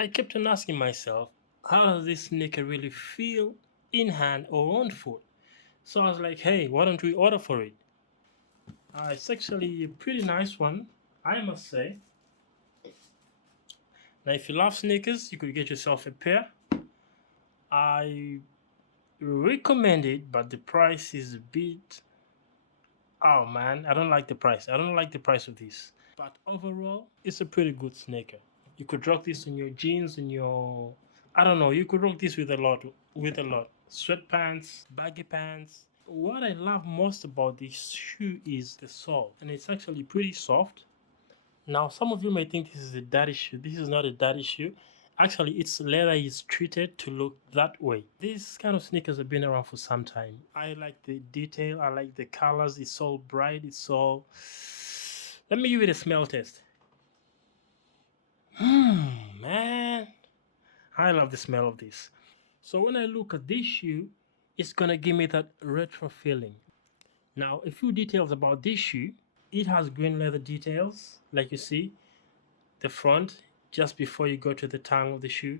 I kept on asking myself, how does this sneaker really feel in hand or on foot? So I was like, hey, why don't we order for it? It's actually a pretty nice one, I must say. Now, if you love sneakers, you could get yourself a pair. I recommend it, but the price is a bit. Oh man, I don't like the price. I don't like the price of this. But overall, it's a pretty good sneaker. You could rock this on your jeans, and your. I don't know. You could rock this with a lot. With a lot. Sweatpants, baggy pants. What I love most about this shoe is the sole, and it's actually pretty soft. Now, some of you may think this is a daddy shoe. This is not a daddy shoe. Actually, its leather is treated to look that way. These kind of sneakers have been around for some time. I like the detail. I like the colors. It's all bright. It's all. Let me give it a smell test. Man, I love the smell of this. So when I look at this shoe, it's gonna give me that retro feeling. Now, a few details about this shoe. It has green leather details, like you see. The front just before you go to the tongue of the shoe.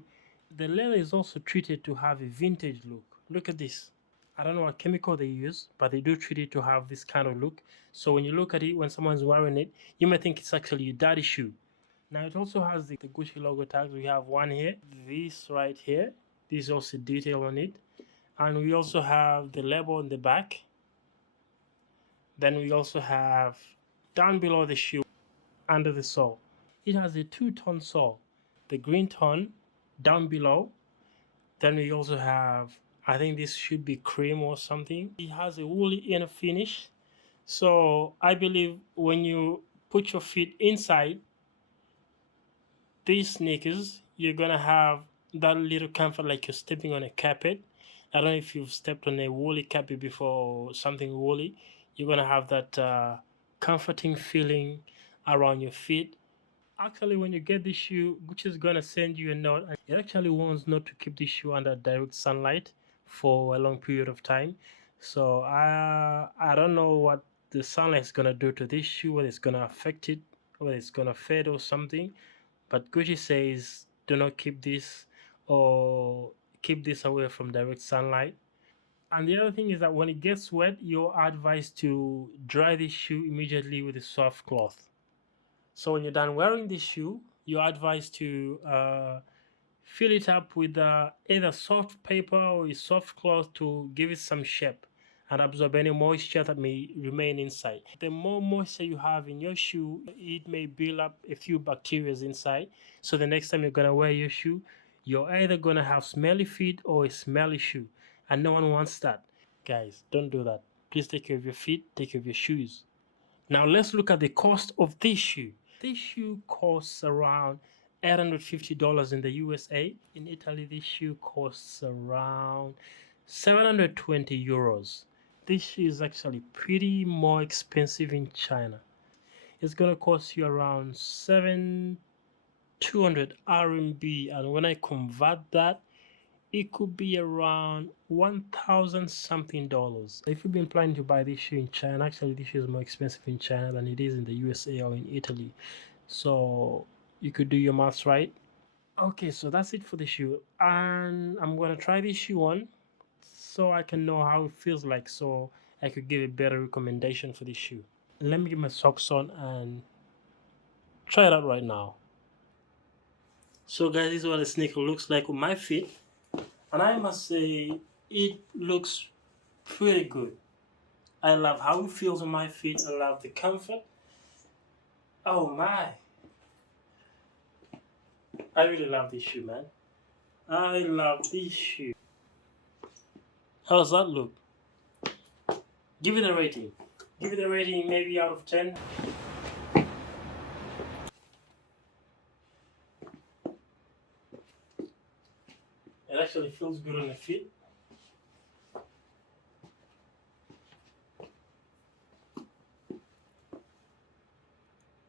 The leather is also treated to have a vintage look. Look at this. I don't know what chemical they use, but they do treat it to have this kind of look. So when you look at it, when someone's wearing it, you may think it's actually a daddy shoe. Now it also has the Gucci logo tags. We have one here, this right here. This is also detail on it. And we also have the label on the back. Then we also have down below the shoe, under the sole. It has a two-tone sole, the green tone down below. Then we also have, I think this should be cream or something. It has a woolly inner finish. So I believe when you put your feet inside these sneakers, you're gonna have that little comfort like you're stepping on a carpet. I don't know if you've stepped on a woolly carpet before or something woolly. You're gonna have that comforting feeling around your feet. Actually, when you get this shoe, Gucci is gonna send you a note. And it actually warns not to keep this shoe under direct sunlight for a long period of time. So I don't know what the sunlight is gonna do to this shoe, whether it's gonna affect it, whether it's gonna fade or something. But Gucci says do not keep this or keep this away from direct sunlight. And the other thing is that when it gets wet, you're advised to dry this shoe immediately with a soft cloth. So when you're done wearing this shoe, you're advised to fill it up with either soft paper or a soft cloth to give it some shape and absorb any moisture that may remain inside. The more moisture you have in your shoe, it may build up a few bacteria inside. So the next time you're gonna wear your shoe, you're either gonna have smelly feet or a smelly shoe, and no one wants that. Guys, don't do that. Please take care of your feet, take care of your shoes. Now let's look at the cost of this shoe. This shoe costs around $850 in the USA. In Italy, this shoe costs around 720 euros. This shoe is actually pretty more expensive in China. It's gonna cost you around 7,200 RMB, and when I convert that, it could be around 1,000 something dollars. If you've been planning to buy this shoe in China, actually this shoe is more expensive in China than it is in the USA or in Italy. So you could do your maths right. Okay, so that's it for the shoe. And I'm gonna try this shoe on so I can know how it feels like, so I could give a better recommendation for this shoe. Let me get my socks on and try it out right now. So guys, this is what a sneaker looks like with my feet. And I must say, it looks pretty good. I love how it feels on my feet. I love the comfort. Oh my. I really love this shoe, man. I love this shoe. How does that look? Give it a rating. Give it a rating maybe out of 10. It actually feels good on the feet.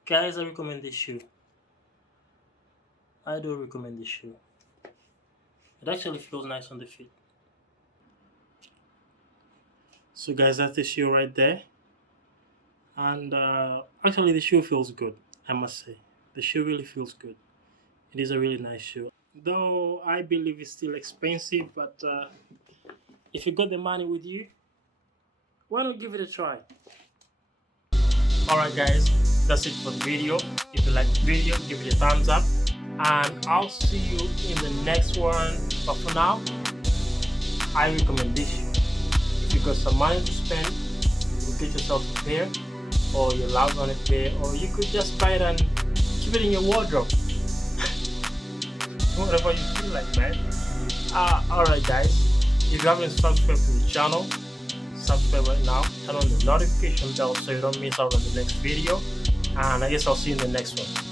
Guys, I recommend this shoe. I do recommend this shoe. It actually feels nice on the feet. So guys, that's the shoe right there. And actually the shoe feels good, I must say. The shoe really feels good. It is a really nice shoe. though I believe it's still expensive, but if you got the money with you, why not give it a try? Alright guys, that's it for the video. If you like the video, give it a thumbs up, and I'll see you in the next one. But for now, I recommend this. If you got some money to spend, you can get yourself a pair, or your loved one a pair, or you could just buy it and keep it in your wardrobe. Whatever you feel like, man. Alright guys, if you haven't subscribed to the channel, subscribe right now, turn on the notification bell so you don't miss out on the next video, and I guess I'll see you in the next one.